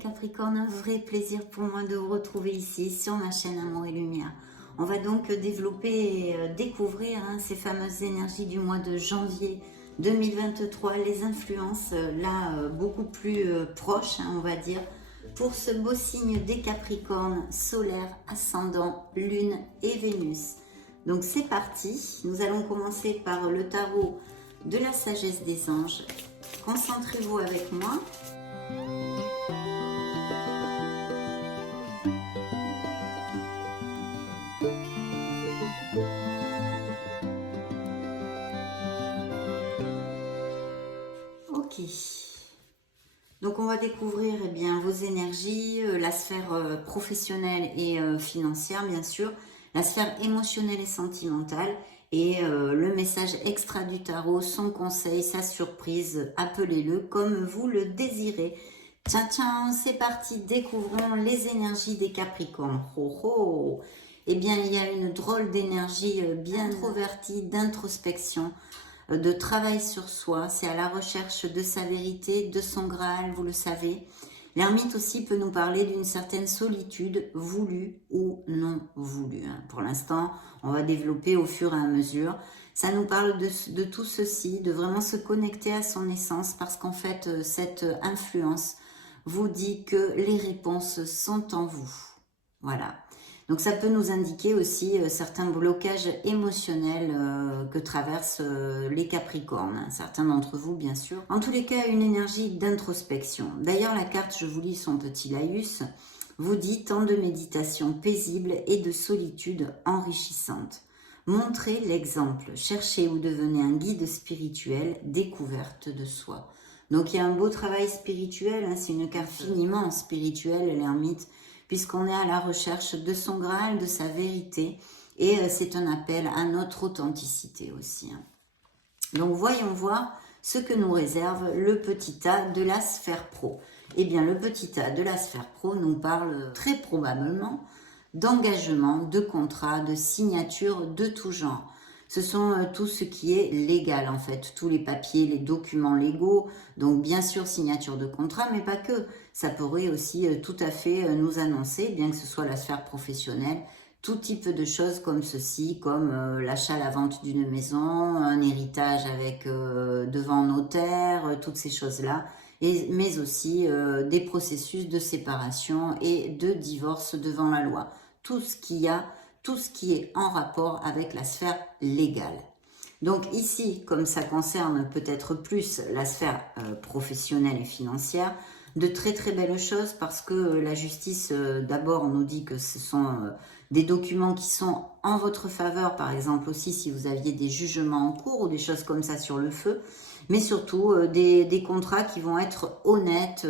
Capricorne, un vrai plaisir pour moi de vous retrouver ici sur ma chaîne Amour et Lumière. On va donc développer et découvrir ces fameuses énergies du mois de janvier 2023, les influences là beaucoup plus proches, on va dire, pour ce beau signe des Capricornes, solaire, ascendant, lune et Vénus. Donc c'est parti, nous allons commencer par le tarot de la sagesse des anges. Concentrez-vous avec moi. Ok, donc on va découvrir vos énergies, la sphère professionnelle et financière bien sûr, la sphère émotionnelle et sentimentale et le message extra du tarot, son conseil, sa surprise, appelez-le comme vous le désirez. Tiens, tiens, c'est parti, découvrons les énergies des Capricornes. Oh, oh. Eh bien, il y a une drôle d'énergie bien introvertie, d'introspection, de travail sur soi, c'est à la recherche de sa vérité, de son Graal, vous le savez. L'ermite aussi peut nous parler d'une certaine solitude, voulue ou non voulue. Pour l'instant, on va développer au fur et à mesure. Ça nous parle de tout ceci, de vraiment se connecter à son essence, parce qu'en fait, cette influence vous dit que les réponses sont en vous. Voilà. Donc ça peut nous indiquer aussi certains blocages émotionnels que traversent les Capricornes, certains d'entre vous bien sûr. En tous les cas, une énergie d'introspection. D'ailleurs, la carte, je vous lis son petit laïus, vous dit temps de méditation paisible et de solitude enrichissante. Montrez l'exemple, cherchez ou devenez un guide spirituel, découverte de soi. Donc il y a un beau travail spirituel, c'est une carte finiment spirituelle, l'ermite, puisqu'on est à la recherche de son Graal, de sa vérité, et c'est un appel à notre authenticité aussi. Donc voyons voir ce que nous réserve le petit A de la sphère pro. Eh bien, le petit A de la sphère pro nous parle très probablement d'engagement, de contrat, de signature de tout genre. Ce sont tout ce qui est légal en fait, tous les papiers, les documents légaux, donc bien sûr signature de contrat, mais pas que. Ça pourrait aussi tout à fait nous annoncer, bien que ce soit la sphère professionnelle, tout type de choses comme ceci, comme l'achat, la vente d'une maison, un héritage avec devant notaire, toutes ces choses-là, mais aussi des processus de séparation et de divorce devant la loi. Tout ce qui est en rapport avec la sphère légale. Donc ici, comme ça concerne peut-être plus la sphère professionnelle et financière, de très très belles choses parce que la justice, d'abord, on nous dit que ce sont des documents qui sont en votre faveur, par exemple aussi si vous aviez des jugements en cours ou des choses comme ça sur le feu, mais surtout des contrats qui vont être honnêtes,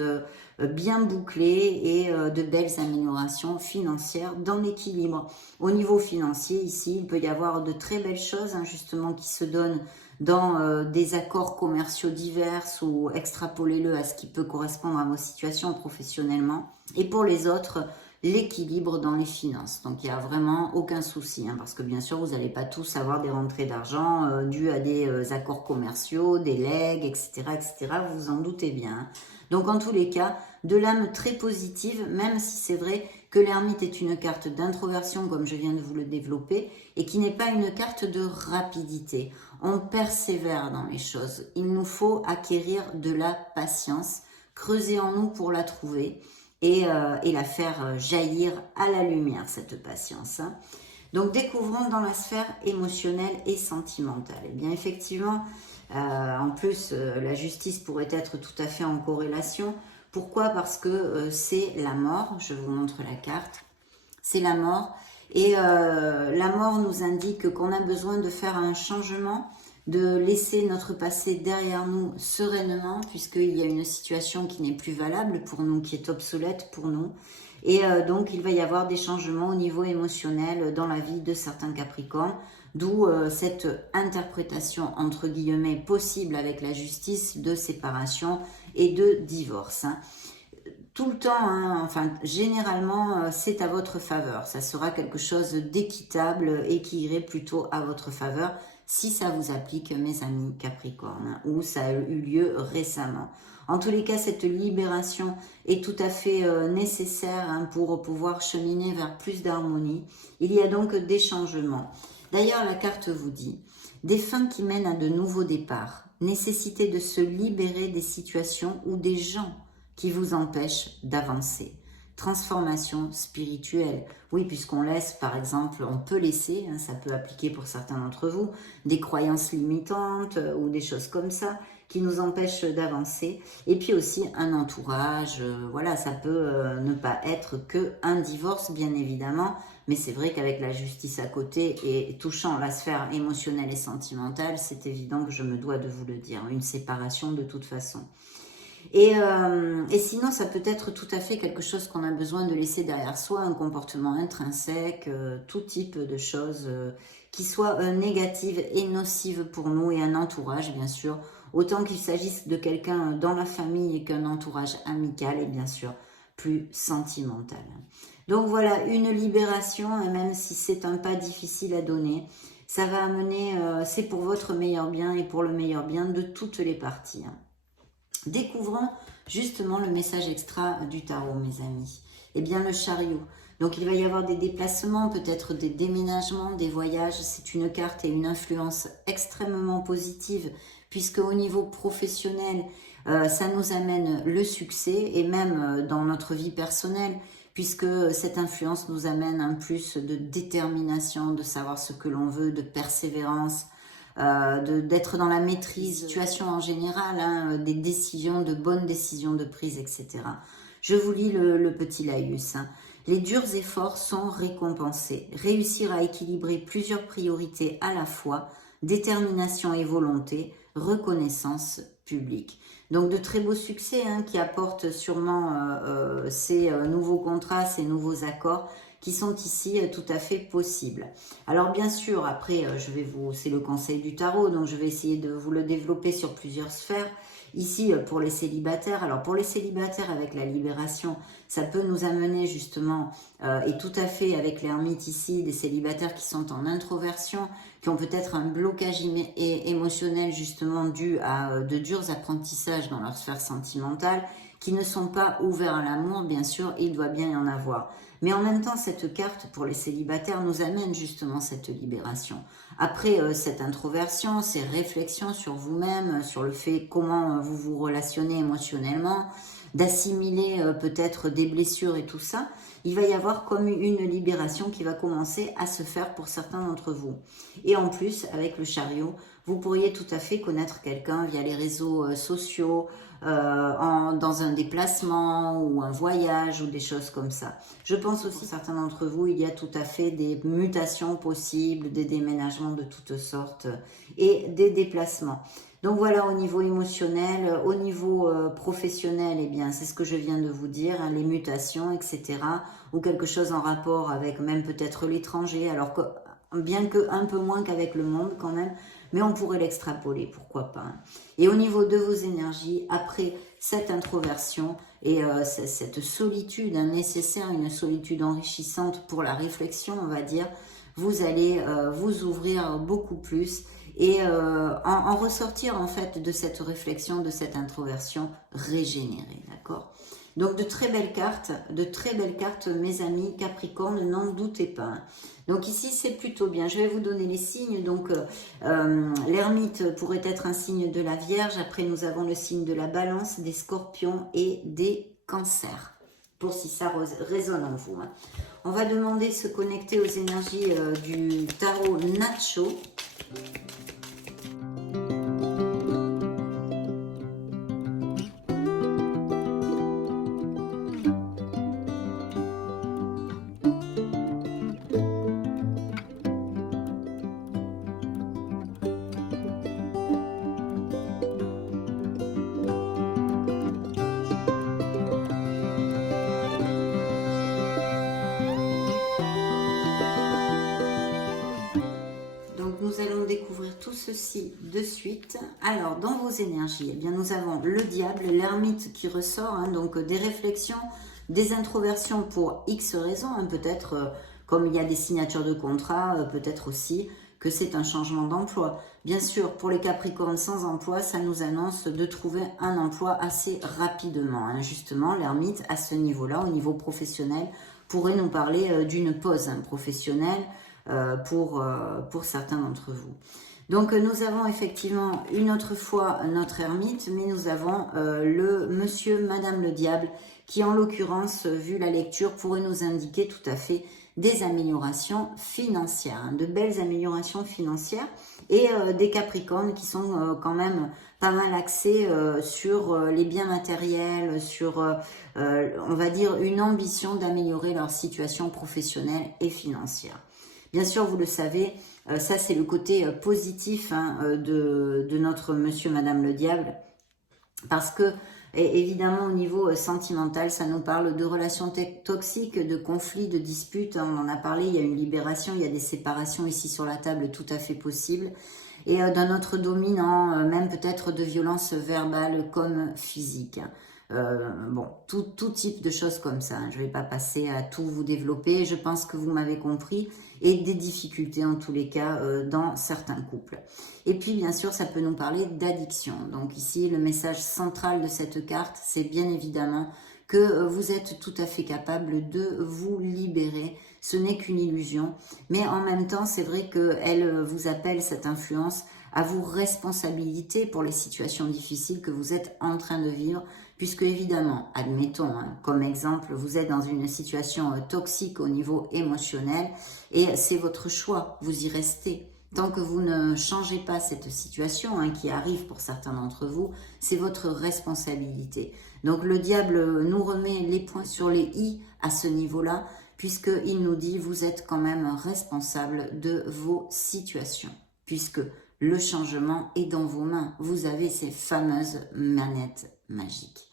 bien bouclés et de belles améliorations financières dans l'équilibre. Au niveau financier, ici, il peut y avoir de très belles choses justement qui se donnent dans des accords commerciaux divers ou extrapolez-le à ce qui peut correspondre à vos situations professionnellement. Et pour les autres, l'équilibre dans les finances. Donc, il n'y a vraiment aucun souci, parce que bien sûr, vous n'allez pas tous avoir des rentrées d'argent dues à des accords commerciaux, des legs, etc., etc. Vous vous en doutez bien. Donc, en tous les cas, de l'âme très positive, même si c'est vrai que l'ermite est une carte d'introversion, comme je viens de vous le développer, et qui n'est pas une carte de rapidité. On persévère dans les choses. Il nous faut acquérir de la patience, creuser en nous pour la trouver, et la faire jaillir à la lumière, cette patience. Donc, découvrons dans la sphère émotionnelle et sentimentale. Eh bien, effectivement, en plus, la justice pourrait être tout à fait en corrélation. Pourquoi? Parce que c'est la mort. Je vous montre la carte. C'est la mort. Et la mort nous indique qu'on a besoin de faire un changement, de laisser notre passé derrière nous sereinement, puisqu'il y a une situation qui n'est plus valable pour nous, qui est obsolète pour nous. Et donc, il va y avoir des changements au niveau émotionnel dans la vie de certains Capricornes, d'où cette interprétation, entre guillemets, possible avec la justice de séparation et de divorce. tout le temps, hein, enfin généralement c'est à votre faveur. Ça sera quelque chose d'équitable et qui irait plutôt à votre faveur si ça vous applique, mes amis Capricorne, ou ça a eu lieu récemment. En tous les cas, cette libération est tout à fait nécessaire, hein, pour pouvoir cheminer vers plus d'harmonie. Il y a donc des changements. D'ailleurs, la carte vous dit des fins qui mènent à de nouveaux départs, nécessité de se libérer des situations ou des gens qui vous empêchent d'avancer. Transformation spirituelle. Oui, puisqu'on laisse, par exemple, on peut laisser, hein, ça peut appliquer pour certains d'entre vous, des croyances limitantes ou des choses comme ça qui nous empêchent d'avancer. Et puis aussi un entourage, voilà, ça peut ne pas être que un divorce, bien évidemment, mais c'est vrai qu'avec la justice à côté et touchant la sphère émotionnelle et sentimentale, c'est évident que je me dois de vous le dire, une séparation de toute façon. Et sinon, ça peut être tout à fait quelque chose qu'on a besoin de laisser derrière soi, un comportement intrinsèque, tout type de choses qui soient négatives et nocives pour nous et un entourage, bien sûr, autant qu'il s'agisse de quelqu'un dans la famille qu'un entourage amical et bien sûr plus sentimental. Donc voilà, une libération, et même si c'est un pas difficile à donner, ça va amener, c'est pour votre meilleur bien et pour le meilleur bien de toutes les parties. Découvrons justement le message extra du tarot, mes amis. Eh bien, le chariot. Donc, il va y avoir des déplacements, peut-être des déménagements, des voyages. C'est une carte et une influence extrêmement positive, puisque au niveau professionnel, ça nous amène le succès, et même dans notre vie personnelle, puisque cette influence nous amène un plus de détermination, de savoir ce que l'on veut, de persévérance, d'être dans la maîtrise, situation en général, hein, des décisions, de bonnes décisions de prise, etc. Je vous lis le petit laïus. Hein. Les durs efforts sont récompensés. Réussir à équilibrer plusieurs priorités à la fois, détermination et volonté, reconnaissance publique. Donc de très beaux succès, hein, qui apportent sûrement ces nouveaux contrats, ces nouveaux accords, qui sont ici tout à fait possibles. Alors bien sûr, après, c'est le conseil du tarot, donc je vais essayer de vous le développer sur plusieurs sphères. Ici, pour les célibataires, alors pour les célibataires avec la libération, ça peut nous amener justement, et tout à fait avec l'ermite ici, des célibataires qui sont en introversion, qui ont peut-être un blocage émotionnel justement dû à de durs apprentissages dans leur sphère sentimentale, qui ne sont pas ouverts à l'amour, bien sûr, il doit bien y en avoir. Mais en même temps, cette carte pour les célibataires nous amène justement cette libération. Après cette introversion, ces réflexions sur vous-même, sur le fait comment vous vous relationnez émotionnellement, d'assimiler peut-être des blessures et tout ça, il va y avoir comme une libération qui va commencer à se faire pour certains d'entre vous. Et en plus, avec le chariot, vous pourriez tout à fait connaître quelqu'un via les réseaux sociaux, dans un déplacement ou un voyage ou des choses comme ça. Je pense aussi, certains d'entre vous, il y a tout à fait des mutations possibles, des déménagements de toutes sortes et des déplacements. Donc voilà, au niveau émotionnel, au niveau professionnel, eh bien, c'est ce que je viens de vous dire, hein, les mutations, etc. Ou quelque chose en rapport avec même peut-être l'étranger, alors que bien que un peu moins qu'avec le monde quand même, mais on pourrait l'extrapoler, pourquoi pas. Hein. Et au niveau de vos énergies, après cette introversion et cette solitude nécessaire, une solitude enrichissante pour la réflexion, on va dire, vous allez vous ouvrir beaucoup plus et en ressortir en fait de cette réflexion, de cette introversion régénérée, d'accord? Donc de très belles cartes, mes amis Capricorne, n'en doutez pas. Donc ici c'est plutôt bien, je vais vous donner les signes. Donc l'ermite pourrait être un signe de la Vierge, après nous avons le signe de la Balance, des Scorpions et des Cancers, pour si ça résonne en vous. Hein. On va demander de se connecter aux énergies du tarot Nacho. Nous allons découvrir tout ceci de suite. Alors, dans vos énergies, eh bien, nous avons le diable, l'ermite qui ressort, hein, donc des réflexions, des introversions pour X raisons, hein, peut-être comme il y a des signatures de contrat, peut-être aussi que c'est un changement d'emploi. Bien sûr, pour les Capricornes sans emploi, ça nous annonce de trouver un emploi assez rapidement. Hein. Justement, l'ermite, à ce niveau-là, au niveau professionnel, pourrait nous parler d'une pause professionnelle pour certains d'entre vous. Donc, nous avons effectivement une autre fois notre ermite, mais nous avons le monsieur, madame le diable, qui en l'occurrence, vu la lecture, pourrait nous indiquer tout à fait des améliorations financières, hein, de belles améliorations financières et des Capricornes qui sont quand même pas mal axés sur les biens matériels, sur, on va dire, une ambition d'améliorer leur situation professionnelle et financière. Bien sûr, vous le savez, ça c'est le côté positif hein, de notre monsieur, madame le diable, parce que et évidemment, au niveau sentimental, ça nous parle de relations toxiques, de conflits, de disputes. On en a parlé, il y a une libération, il y a des séparations ici sur la table tout à fait possibles. Et d'un autre dominant, même peut-être de violences verbales comme physiques. Bon, tout type de choses comme ça. Je ne vais pas passer à tout vous développer. Je pense que vous m'avez compris. Et des difficultés en tous les cas dans certains couples. Et puis bien sûr, ça peut nous parler d'addiction. Donc ici, le message central de cette carte, c'est bien évidemment que vous êtes tout à fait capable de vous libérer. Ce n'est qu'une illusion. Mais en même temps, c'est vrai qu'elle vous appelle, cette influence, à vous responsabiliser pour les situations difficiles que vous êtes en train de vivre. Puisque évidemment, admettons, hein, comme exemple, vous êtes dans une situation toxique au niveau émotionnel et c'est votre choix, vous y restez. Tant que vous ne changez pas cette situation hein, qui arrive pour certains d'entre vous, c'est votre responsabilité. Donc le diable nous remet les points sur les i à ce niveau-là, puisqu'il nous dit vous êtes quand même responsable de vos situations, puisque le changement est dans vos mains. Vous avez ces fameuses manettes magiques.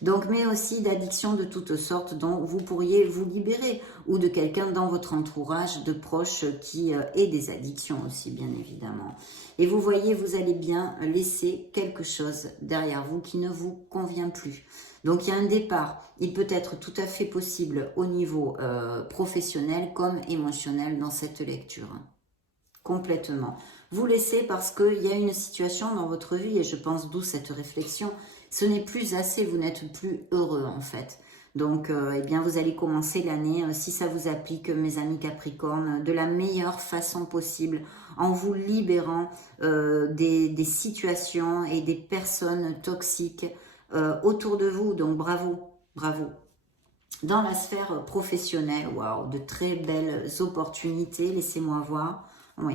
Donc, mais aussi d'addictions de toutes sortes dont vous pourriez vous libérer ou de quelqu'un dans votre entourage de proches qui ait des addictions aussi, bien évidemment. Et vous voyez, vous allez bien laisser quelque chose derrière vous qui ne vous convient plus. Donc, il y a un départ. Il peut être tout à fait possible au niveau professionnel comme émotionnel dans cette lecture. Complètement. Vous laissez parce qu'il y a une situation dans votre vie, et je pense d'où cette réflexion, ce n'est plus assez, vous n'êtes plus heureux en fait. Donc, eh bien, vous allez commencer l'année, si ça vous applique, mes amis Capricorne, de la meilleure façon possible, en vous libérant des situations et des personnes toxiques autour de vous. Donc, bravo, bravo. Dans la sphère professionnelle, waouh, de très belles opportunités, laissez-moi voir. Oui.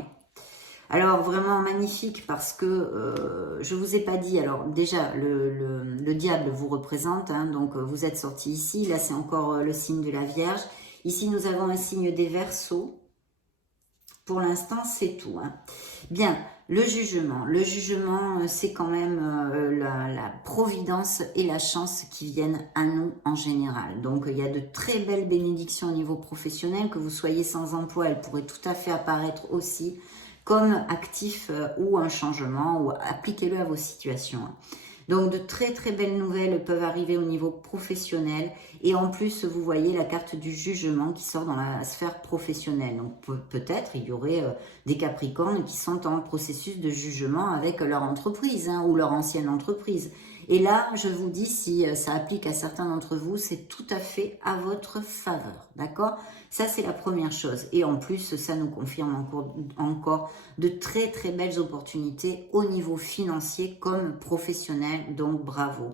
Alors, vraiment magnifique parce que je ne vous ai pas dit, alors déjà, le diable vous représente, hein, donc vous êtes sorti ici, là c'est encore le signe de la Vierge. Ici, nous avons un signe des Verseaux. Pour l'instant, c'est tout. Hein. Bien, le jugement, c'est quand même la providence et la chance qui viennent à nous en général. Donc, il y a de très belles bénédictions au niveau professionnel, que vous soyez sans emploi, elles pourraient tout à fait apparaître aussi comme actif ou un changement, ou appliquez-le à vos situations. Donc de très très belles nouvelles peuvent arriver au niveau professionnel et en plus vous voyez la carte du jugement qui sort dans la sphère professionnelle. Donc peut-être il y aurait des Capricornes qui sont en processus de jugement avec leur entreprise hein, ou leur ancienne entreprise. Et là, je vous dis, si ça applique à certains d'entre vous, c'est tout à fait à votre faveur, d'accord? Ça, c'est la première chose. Et en plus, ça nous confirme encore de très, très belles opportunités au niveau financier comme professionnel, donc bravo.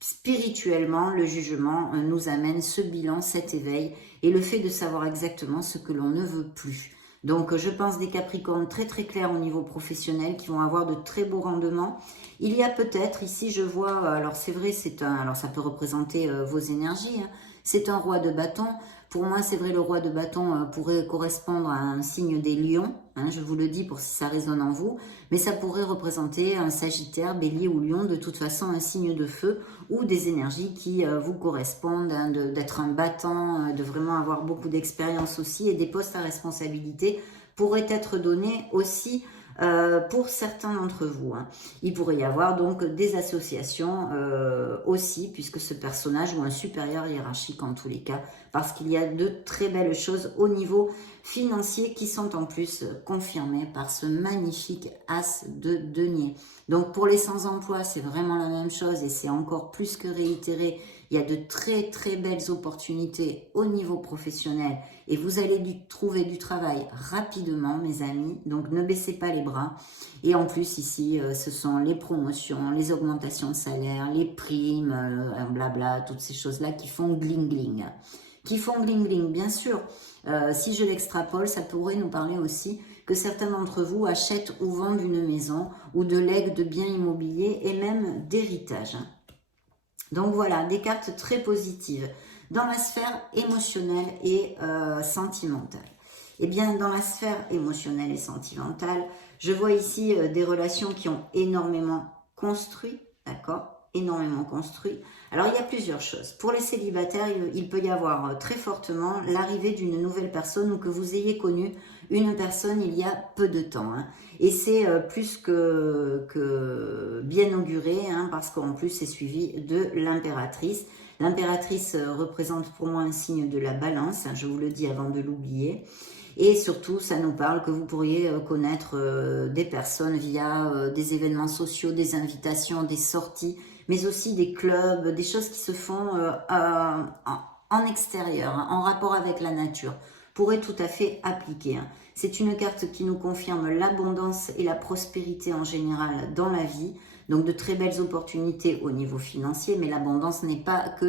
Spirituellement, le jugement nous amène ce bilan, cet éveil et le fait de savoir exactement ce que l'on ne veut plus. Donc, je pense des Capricornes très très clairs au niveau professionnel qui vont avoir de très beaux rendements. Il y a peut-être, ici je vois, alors c'est vrai, alors ça peut représenter vos énergies, hein, c'est un roi de bâton. Pour moi, c'est vrai, le roi de bâton pourrait correspondre à un signe des lions, hein, je vous le dis pour si ça résonne en vous, mais ça pourrait représenter un sagittaire, bélier ou lion, de toute façon un signe de feu ou des énergies qui vous correspondent, hein, d'être un battant, de vraiment avoir beaucoup d'expérience aussi et des postes à responsabilité pourraient être donnés aussi pour certains d'entre vous. Hein. Il pourrait y avoir donc des associations aussi, puisque ce personnage ou un supérieur hiérarchique en tous les cas, parce qu'il y a de très belles choses au niveau financier qui sont en plus confirmées par ce magnifique as de denier. Donc pour les sans-emploi, c'est vraiment la même chose et c'est encore plus que réitéré. Il y a de très très belles opportunités au niveau professionnel et vous allez trouver du travail rapidement, mes amis. Donc ne baissez pas les bras. Et en plus ici, ce sont les promotions, les augmentations de salaire, les primes, blabla, toutes ces choses-là qui font gling gling. Qui font gling gling, bien sûr. Si je l'extrapole, ça pourrait nous parler aussi que certains d'entre vous achètent ou vendent une maison ou de legs de biens immobiliers et même d'héritage. Donc voilà, des cartes très positives dans la sphère émotionnelle et sentimentale. Eh bien, dans la sphère émotionnelle et sentimentale, je vois ici des relations qui ont énormément construit, d'accord ? Énormément construit. Alors, il y a plusieurs choses. Pour les célibataires, il peut y avoir très fortement l'arrivée d'une nouvelle personne ou que vous ayez connu une personne il y a peu de temps. Hein. Et c'est plus que bien auguré, hein, parce qu'en plus, c'est suivi de l'impératrice. L'impératrice représente pour moi un signe de la balance, hein, je vous le dis avant de l'oublier. Et surtout, ça nous parle que vous pourriez connaître des personnes via des événements sociaux, des invitations, des sorties, mais aussi des clubs, des choses qui se font en extérieur, hein, en rapport avec la nature, pourrait tout à fait appliquer. Hein. C'est une carte qui nous confirme l'abondance et la prospérité en général dans la vie, donc de très belles opportunités au niveau financier, mais l'abondance n'est pas que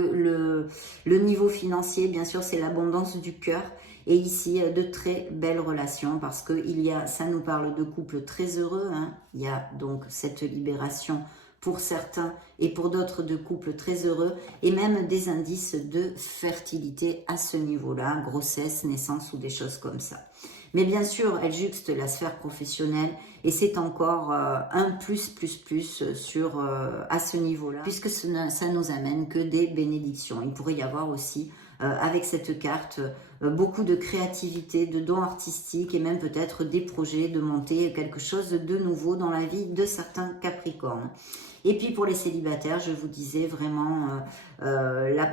le niveau financier, bien sûr, c'est l'abondance du cœur. Et ici, de très belles relations parce que ça nous parle de couples très heureux. Hein. Il y a donc cette libération pour certains et pour d'autres de couples très heureux et même des indices de fertilité à ce niveau-là, grossesse, naissance ou des choses comme ça. Mais bien sûr, elle juxte la sphère professionnelle et c'est encore un plus sur, à ce niveau-là, puisque ça nous amène que des bénédictions. Il pourrait y avoir aussi, avec cette carte, beaucoup de créativité, de dons artistiques et même peut-être des projets de monter quelque chose de nouveau dans la vie de certains Capricornes. Et puis pour les célibataires, je vous disais vraiment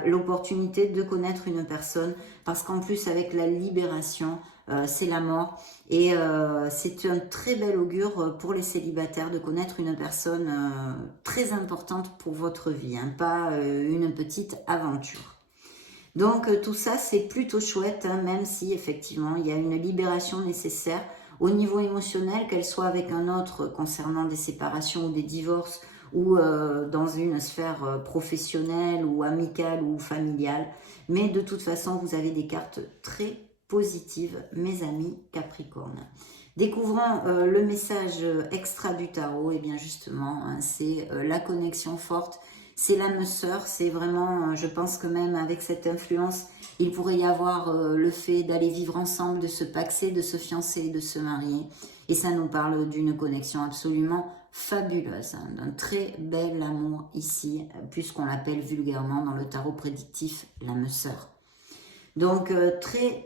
l'opportunité de connaître une personne parce qu'en plus avec la libération, c'est la mort. Et c'est un très bel augure pour les célibataires de connaître une personne très importante pour votre vie, hein, pas une petite aventure. Donc tout ça c'est plutôt chouette, hein, même si effectivement il y a une libération nécessaire au niveau émotionnel, qu'elle soit avec un autre concernant des séparations ou des divorces, ou dans une sphère professionnelle ou amicale ou familiale. Mais de toute façon, vous avez des cartes très positives, mes amis Capricorne. Découvrons le message extra du tarot, et bien justement, hein, c'est la connexion forte, c'est l'âme sœur, c'est vraiment, je pense que même avec cette influence, il pourrait y avoir le fait d'aller vivre ensemble, de se paxer, de se fiancer, de se marier. Et ça nous parle d'une connexion absolument fabuleuse, hein, d'un très bel amour ici, puisqu'on l'appelle vulgairement dans le tarot prédictif l'âme sœur. Donc très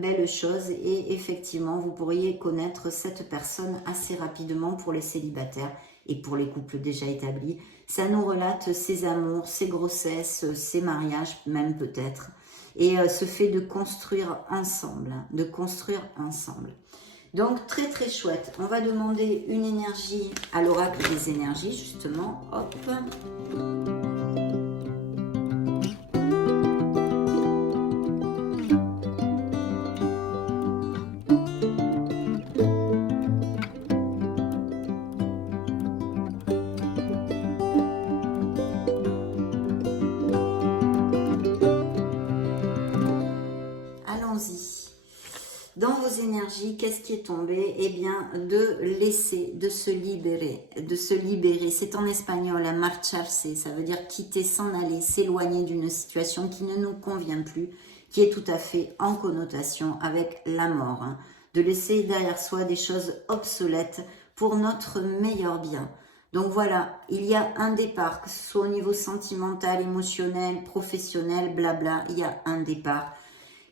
belle chose et effectivement vous pourriez connaître cette personne assez rapidement pour les célibataires et pour les couples déjà établis. Ça nous relate ses amours, ses grossesses, ses mariages même peut-être et ce fait de construire ensemble, hein, de construire ensemble. Donc très chouette. On va demander une énergie à l'oracle des énergies justement. Hop. Allons-y. Dans vos énergies, qu'est-ce qui est tombé? Eh bien, de laisser, de se libérer, C'est en espagnol, à marcharse, ça veut dire quitter, s'en aller, s'éloigner d'une situation qui ne nous convient plus, qui est tout à fait en connotation avec la mort. Hein. De laisser derrière soi des choses obsolètes pour notre meilleur bien. Donc voilà, il y a un départ, que ce soit au niveau sentimental, émotionnel, professionnel, blabla, il y a un départ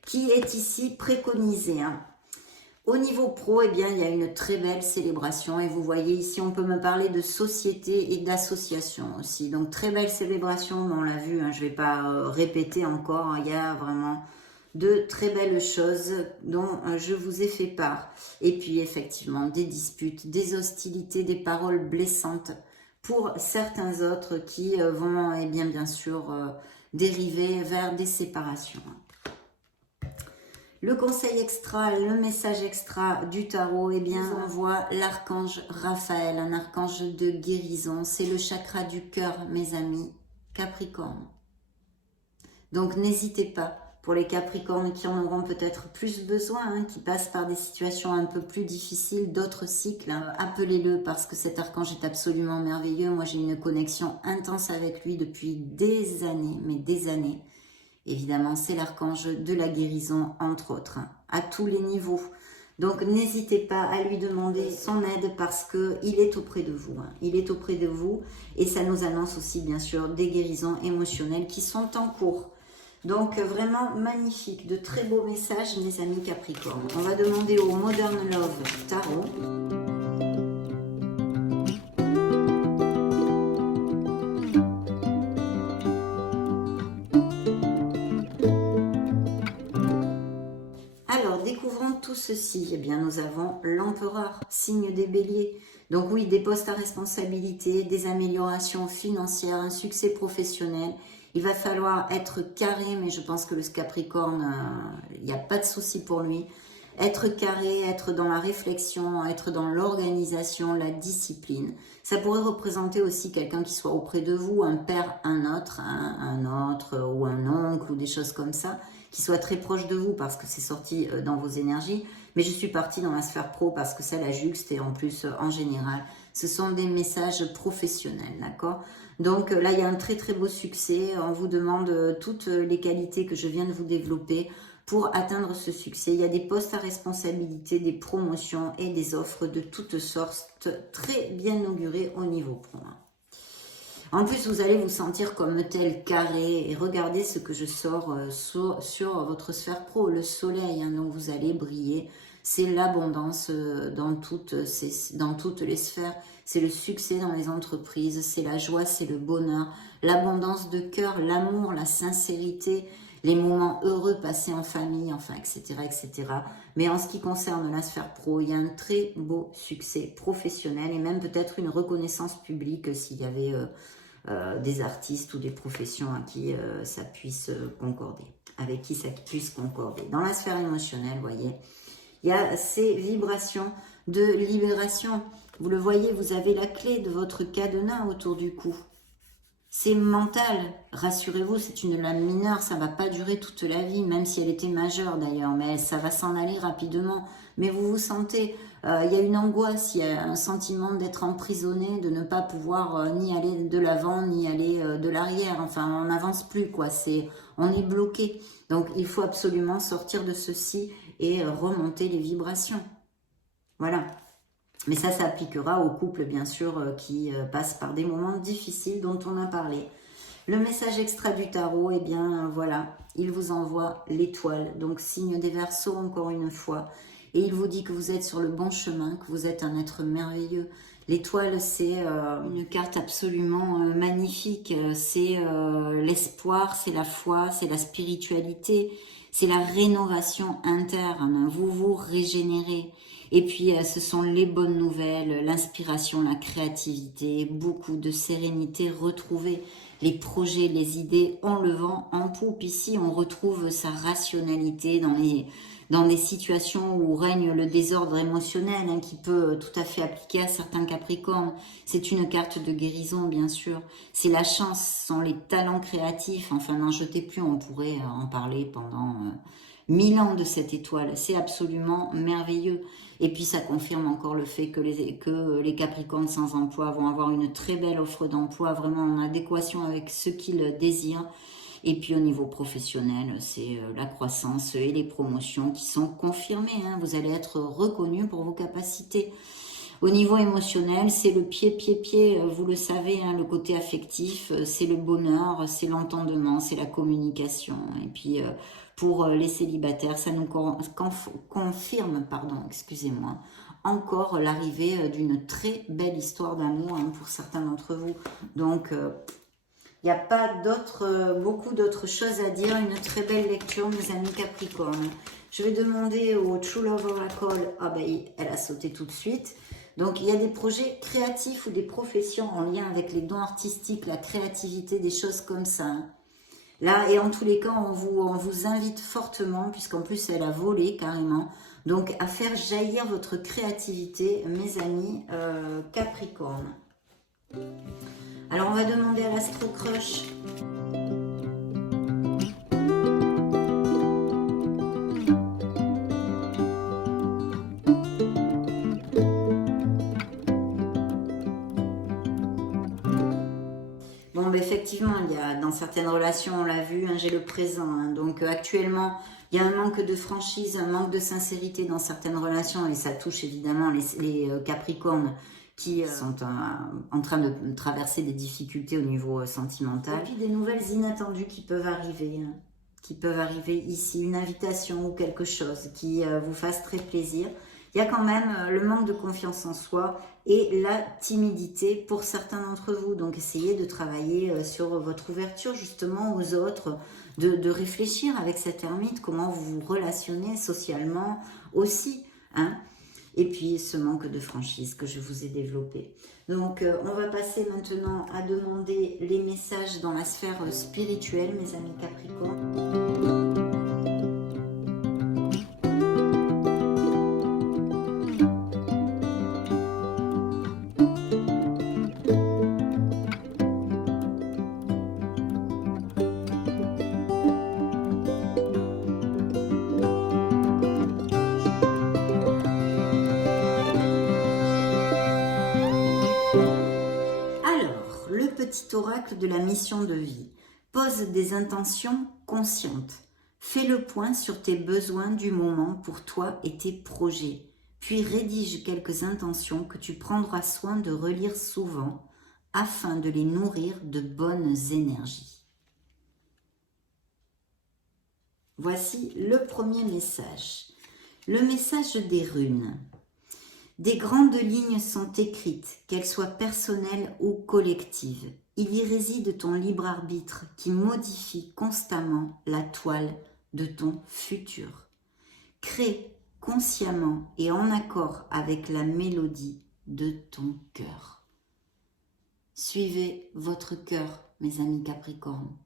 qui est ici préconisé. Hein. Au niveau pro, eh bien, il y a une très belle célébration et vous voyez ici, on peut me parler de société et d'association aussi. Donc, très belle célébration, on l'a vu, hein, je ne vais pas répéter encore, hein, il y a vraiment de très belles choses dont je vous ai fait part. Et puis, effectivement, des disputes, des hostilités, des paroles blessantes pour certains autres qui vont, eh bien sûr, dériver vers des séparations. Le conseil extra, le message extra du tarot, eh bien, on voit l'archange Raphaël, un archange de guérison. C'est le chakra du cœur, mes amis, Capricorne. Donc, n'hésitez pas, pour les Capricornes qui en auront peut-être plus besoin, hein, qui passent par des situations un peu plus difficiles, d'autres cycles, hein, appelez-le parce que cet archange est absolument merveilleux. Moi, j'ai une connexion intense avec lui depuis des années, mais des années. Évidemment, c'est l'archange de la guérison, entre autres, hein, à tous les niveaux. Donc, n'hésitez pas à lui demander son aide parce qu'il est auprès de vous. Hein. Il est auprès de vous et ça nous annonce aussi, bien sûr, des guérisons émotionnelles qui sont en cours. Donc, vraiment magnifique, de très beaux messages, mes amis Capricorne. On va demander au Modern Love Tarot. Tout ceci, eh bien, nous avons l'empereur, signe des béliers. Donc oui, des postes à responsabilité, des améliorations financières, un succès professionnel. Il va falloir être carré, mais je pense que le Capricorne, il n'y a pas de souci pour lui. Être carré, être dans la réflexion, être dans l'organisation, la discipline. Ça pourrait représenter aussi quelqu'un qui soit auprès de vous, un père, un autre ou un oncle ou des choses comme ça, qui soit très proche de vous parce que c'est sorti dans vos énergies. Mais je suis partie dans la sphère pro parce que ça la juxte et en plus, en général, ce sont des messages professionnels, d'accord? Donc là, il y a un très très beau succès. On vous demande toutes les qualités que je viens de vous développer pour atteindre ce succès. Il y a des postes à responsabilité, des promotions et des offres de toutes sortes très bien augurées au niveau pro. En plus, vous allez vous sentir comme tel carré et regardez ce que je sors sur votre sphère pro, le soleil, hein, donc vous allez briller. C'est l'abondance dans toutes les sphères, c'est le succès dans les entreprises, c'est la joie, c'est le bonheur, l'abondance de cœur, l'amour, la sincérité, les moments heureux passés en famille, enfin, etc., etc. Mais en ce qui concerne la sphère pro, il y a un très beau succès professionnel et même peut-être une reconnaissance publique s'il y avait des artistes ou des professions à qui ça puisse concorder, avec qui ça puisse concorder. Dans la sphère émotionnelle, vous voyez, il y a ces vibrations de libération. Vous le voyez, vous avez la clé de votre cadenas autour du cou. C'est mental, rassurez-vous, c'est une lame mineure, ça ne va pas durer toute la vie, même si elle était majeure d'ailleurs, mais ça va s'en aller rapidement. Mais vous vous sentez, il y a une angoisse, il y a un sentiment d'être emprisonné, de ne pas pouvoir ni aller de l'avant, ni aller de l'arrière, enfin on n'avance plus, quoi. On est bloqué. Donc il faut absolument sortir de ceci et remonter les vibrations. Voilà. Mais ça appliquera aux couples, bien sûr, qui passent par des moments difficiles dont on a parlé. Le message extra du tarot, eh bien, voilà, il vous envoie l'étoile. Donc, signe des Verseaux, encore une fois. Et il vous dit que vous êtes sur le bon chemin, que vous êtes un être merveilleux. L'étoile, c'est une carte absolument magnifique. C'est l'espoir, c'est la foi, c'est la spiritualité. C'est la rénovation interne. Vous vous régénérez. Et puis, ce sont les bonnes nouvelles, l'inspiration, la créativité, beaucoup de sérénité retrouvée. Les projets, les idées, on le vend en poupe. Ici, on retrouve sa rationalité dans des situations où règne le désordre émotionnel, hein, qui peut tout à fait appliquer à certains Capricornes. C'est une carte de guérison, bien sûr. C'est la chance, ce sont les talents créatifs. Enfin, n'en jetez plus, on pourrait en parler pendant 1000 ans de cette étoile. C'est absolument merveilleux. Et puis, ça confirme encore le fait que les Capricornes sans emploi vont avoir une très belle offre d'emploi, vraiment en adéquation avec ce qu'ils désirent. Et puis, au niveau professionnel, c'est la croissance et les promotions qui sont confirmées. Hein. Vous allez être reconnu pour vos capacités. Au niveau émotionnel, c'est le pied, vous le savez, hein, le côté affectif, c'est le bonheur, c'est l'entendement, c'est la communication. Et puis, pour les célibataires, ça nous confirme, pardon, excusez-moi, encore l'arrivée d'une très belle histoire d'amour hein, pour certains d'entre vous. Donc, il n'y a pas beaucoup d'autres choses à dire. Une très belle lecture, mes amis Capricorne. Je vais demander au True Love Oracle. Ah ben, elle a sauté tout de suite. Donc, il y a des projets créatifs ou des professions en lien avec les dons artistiques, la créativité, des choses comme ça. Hein. Là, et en tous les cas, on vous invite fortement, puisqu'en plus, elle a volé carrément. Donc, à faire jaillir votre créativité, mes amis Capricorne. Alors, on va demander à l'Astro Crush. Bon, bah, effectivement, il y a dans certaines relations, on l'a vu, hein, j'ai le présent. Hein, donc, actuellement, il y a un manque de franchise, un manque de sincérité dans certaines relations, et ça touche évidemment les Capricornes qui sont en train de traverser des difficultés au niveau sentimental. Et puis des nouvelles inattendues qui peuvent arriver, hein, ici, une invitation ou quelque chose qui vous fasse très plaisir. Il y a quand même le manque de confiance en soi et la timidité pour certains d'entre vous. Donc essayez de travailler sur votre ouverture justement aux autres, de réfléchir avec cette ermite, comment vous vous relationnez socialement aussi, hein. Et puis ce manque de franchise que je vous ai développé. Donc on va passer maintenant à demander les messages dans la sphère spirituelle, mes amis Capricorne. Petit oracle de la mission de vie. Pose des intentions conscientes. Fais le point sur tes besoins du moment pour toi et tes projets. Puis rédige quelques intentions que tu prendras soin de relire souvent afin de les nourrir de bonnes énergies. Voici le premier message. Le message des runes. Des grandes lignes sont écrites, qu'elles soient personnelles ou collectives. Il y réside ton libre arbitre qui modifie constamment la toile de ton futur. Crée consciemment et en accord avec la mélodie de ton cœur. Suivez votre cœur, mes amis Capricorne.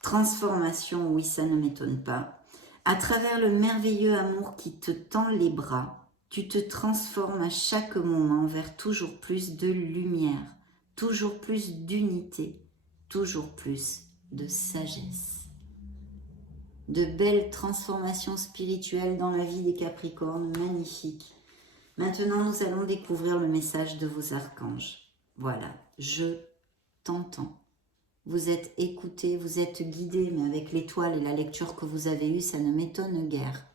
Transformation, oui, ça ne m'étonne pas. À travers le merveilleux amour qui te tend les bras, tu te transformes à chaque moment vers toujours plus de lumière, toujours plus d'unité, toujours plus de sagesse. De belles transformations spirituelles dans la vie des Capricornes, magnifiques. Maintenant, nous allons découvrir le message de vos archanges. Voilà, je t'entends. Vous êtes écouté, vous êtes guidé, mais avec l'étoile et la lecture que vous avez eue, ça ne m'étonne guère.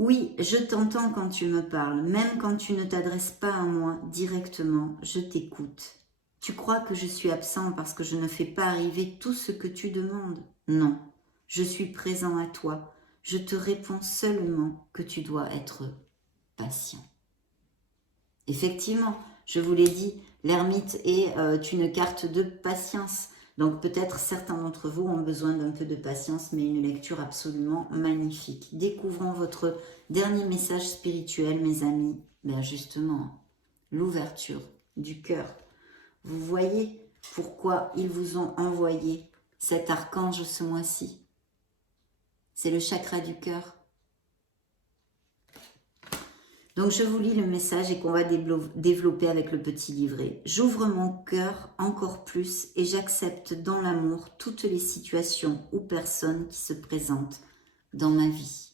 Oui, je t'entends quand tu me parles, même quand tu ne t'adresses pas à moi directement, je t'écoute. Tu crois que je suis absent parce que je ne fais pas arriver tout ce que tu demandes? Non, je suis présent à toi. Je te réponds seulement que tu dois être patient. Effectivement, je vous l'ai dit, l'ermite est une carte de patience. Donc peut-être certains d'entre vous ont besoin d'un peu de patience, mais une lecture absolument magnifique. Découvrons votre dernier message spirituel, mes amis. Ben justement, l'ouverture du cœur. Vous voyez pourquoi ils vous ont envoyé cet archange ce mois-ci. C'est le chakra du cœur. Donc je vous lis le message et qu'on va développer avec le petit livret. J'ouvre mon cœur encore plus et j'accepte dans l'amour toutes les situations ou personnes qui se présentent dans ma vie.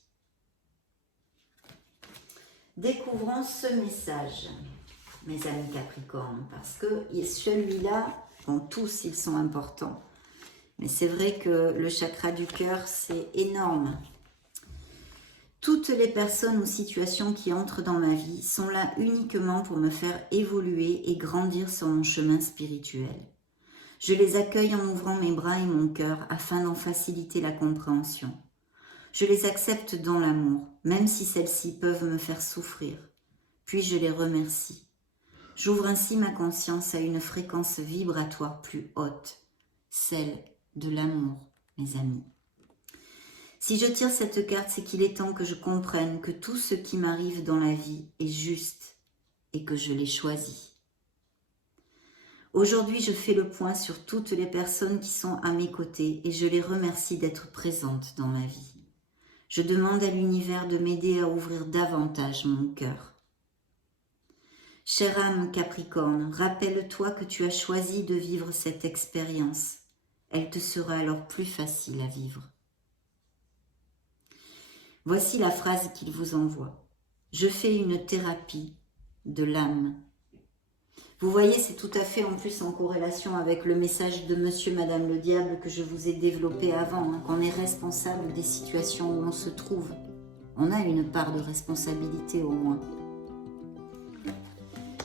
Découvrons ce message, mes amis Capricornes, parce que celui-là, bon, tous ils sont importants, mais c'est vrai que le chakra du cœur, c'est énorme. Toutes les personnes ou situations qui entrent dans ma vie sont là uniquement pour me faire évoluer et grandir sur mon chemin spirituel. Je les accueille en ouvrant mes bras et mon cœur afin d'en faciliter la compréhension. Je les accepte dans l'amour, même si celles-ci peuvent me faire souffrir. Puis je les remercie. J'ouvre ainsi ma conscience à une fréquence vibratoire plus haute, celle de l'amour, mes amis. Si je tire cette carte, c'est qu'il est temps que je comprenne que tout ce qui m'arrive dans la vie est juste et que je l'ai choisi. Aujourd'hui, je fais le point sur toutes les personnes qui sont à mes côtés et je les remercie d'être présentes dans ma vie. Je demande à l'univers de m'aider à ouvrir davantage mon cœur. Chère âme Capricorne, rappelle-toi que tu as choisi de vivre cette expérience. Elle te sera alors plus facile à vivre. Voici la phrase qu'il vous envoie. Je fais une thérapie de l'âme. Vous voyez, c'est tout à fait en plus en corrélation avec le message de Monsieur, Madame le Diable que je vous ai développé avant, qu'on est responsable des situations où on se trouve. On a une part de responsabilité au moins.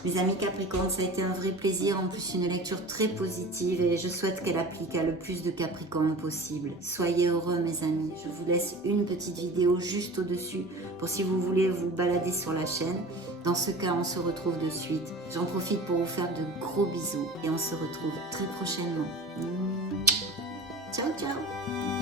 Mes amis Capricorne, ça a été un vrai plaisir, en plus une lecture très positive et je souhaite qu'elle applique à le plus de Capricorne possible. Soyez heureux mes amis, je vous laisse une petite vidéo juste au-dessus pour si vous voulez vous balader sur la chaîne. Dans ce cas, on se retrouve de suite. J'en profite pour vous faire de gros bisous et on se retrouve très prochainement. Ciao, ciao!